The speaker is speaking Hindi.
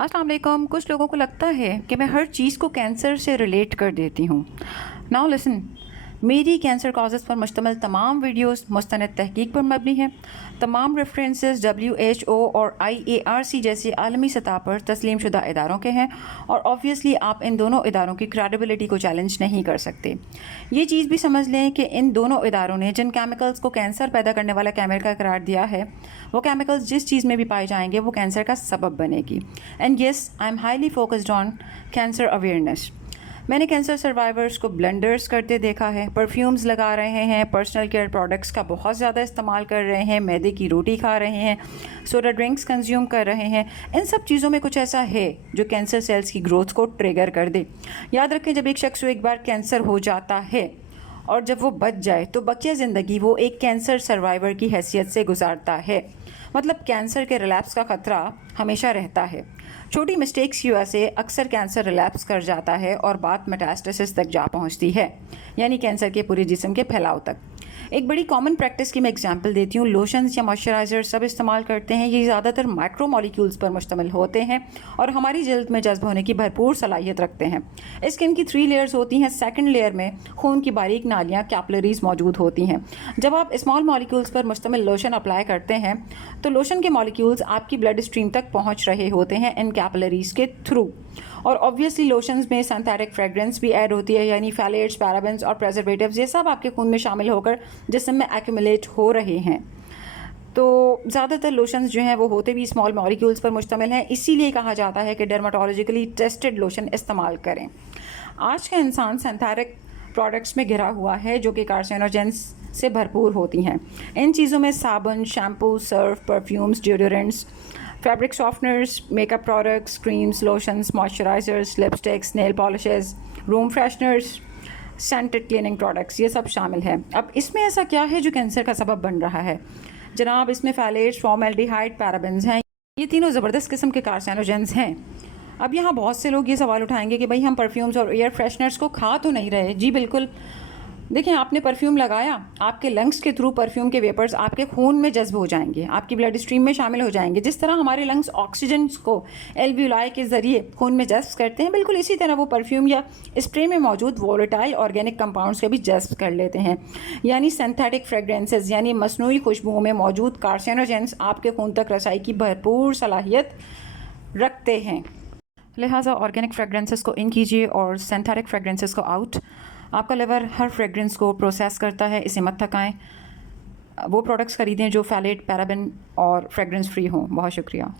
अस्सलाम वालेकुम। कुछ लोगों को लगता है कि मैं हर चीज़ को कैंसर से रिलेट कर देती हूँ। नाउ लिसन, मेरी कैंसर कॉजेज़ पर मुश्तमिल तमाम वीडियोस मुस्तनद तहकीक पर मबनी हैं। तमाम रेफरेंसेस WHO और IARC जैसे आलमी सतह पर तस्लीम शुदा इदारों के हैं और ऑब्वियसली आप इन दोनों इदारों की क्रेडिबिलिटी को चैलेंज नहीं कर सकते। ये चीज़ भी समझ लें कि इन दोनों इदारों ने जिन केमिकल्स को कैंसर पैदा करने वाला केमिकल करार दिया है, वो केमिकल्स जिस चीज़ में भी पाए जाएंगे वो कैंसर का सबब बनेगी। And yes, I am highly focused on cancer awareness. मैंने कैंसर सर्वाइवर्स को ब्लेंडर्स करते देखा है, परफ्यूम्स लगा रहे हैं, पर्सनल केयर प्रोडक्ट्स का बहुत ज़्यादा इस्तेमाल कर रहे हैं, मैदे की रोटी खा रहे हैं, सोडा ड्रिंक्स कंज्यूम कर रहे हैं। इन सब चीज़ों में कुछ ऐसा है जो कैंसर सेल्स की ग्रोथ को ट्रिगर कर दे। याद रखें, जब एक शख्स को एक बार कैंसर हो जाता है और जब वो बच जाए तो बकिया ज़िंदगी वो एक कैंसर सर्वाइवर की हैसियत से गुजारता है। मतलब कैंसर के रिलैप्स का ख़तरा हमेशा रहता है। छोटी मिस्टेक्स की वजह से अक्सर कैंसर रिलैप्स कर जाता है और बात मेटास्टेसिस तक जा पहुंचती है, यानी कैंसर के पूरे जिस्म के फैलाव तक। एक बड़ी कॉमन प्रैक्टिस की मैं एग्जांपल देती हूँ। लोशंस या मॉइस्चराइज़र सब इस्तेमाल करते हैं। ये ज़्यादातर माइक्रो मॉलिक्यूल्स पर मुश्तमिल होते हैं और हमारी जल्द में जज्ब होने की भरपूर सलाहियत रखते हैं। स्किन की 3 लेयर्स होती हैं। सेकंड लेयर में खून की बारीक नालियाँ कैपिलरीज मौजूद होती हैं। जब आप स्मॉल मॉलिक्यूल्स पर मुश्तमिल लोशन अप्लाई करते हैं तो लोशन के मॉलिक्यूल्स आपकी ब्लड स्ट्रीम तक पहुँच रहे होते हैं इन कैपिलरीज के थ्रू। और ऑब्वियसली लोशंस में सिंथेटिक फ्रेगरेंस भी ऐड होती है, यानी फैलेट्स, पैराबेंस और प्रेजर्वेटिव्स ये सब आपके खून में शामिल होकर जिस्म में एक्यूमुलेट हो रहे हैं। तो ज़्यादातर लोशंस जो हैं वो होते भी स्मॉल मॉलिक्यूल्स पर मुश्तमिल हैं, इसीलिए कहा जाता है कि डर्माटोलॉजिकली टेस्टेड लोशन इस्तेमाल करें। आज का इंसान सिंथेटिक प्रोडक्ट्स में घिरा हुआ है जो कि कार्सिनोजेंस से भरपूर होती हैं। इन चीज़ों में साबुन, shampoo, Surf, perfumes, deodorants, fabric softeners, makeup products, creams, lotions, moisturisers, lipsticks, nail polishes, room fresheners, scented cleaning products, ये सब शामिल है। अब इसमें ऐसा क्या है जो कैंसर का सबब बन रहा है? जनाब, इसमें फैलेट्स, फॉर्मेल्डिहाइड, पैराबेंस हैं। ये तीनों ज़बरदस्त किस्म के कार्सिनोजेंस हैं। अब यहाँ बहुत से लोग ये सवाल उठाएंगे कि भाई हम परफ्यूम्स और एयर फ्रेशनर्स को खा तो नहीं रहे। जी बिल्कुल। देखिए, आपने परफ्यूम लगाया, आपके लंग्स के थ्रू परफ्यूम के वेपर्स आपके खून में जज्ब हो जाएंगे, आपकी ब्लड स्ट्रीम में शामिल हो जाएंगे। जिस तरह हमारे लंग्स ऑक्सीजन को एल्वियोलाई के ज़रिए खून में जज्ब करते हैं, बिल्कुल इसी तरह वो परफ्यूम या स्प्रे में मौजूद वोलेटाइल ऑर्गेनिक कंपाउंड्स को भी जज्ब कर लेते हैं। यानी सिंथेटिक फ्रेगरेंसेस यानी मसनूई खुशबुओं में मौजूद कार्सिनोजेंस आपके खून तक रसाई की भरपूर सलाहियत रखते हैं। लिहाजा ऑर्गेनिक फ्रेगरेंसेस को इन कीजिए और सिंथेटिक फ्रेगरेंसेस को आउट। आपका लिवर हर फ्रेगरेंस को प्रोसेस करता है, इसे मत थकाएं। वो प्रोडक्ट्स खरीदें जो फैलेट, पैराबेन और फ्रेगरेंस फ्री हों। बहुत शुक्रिया।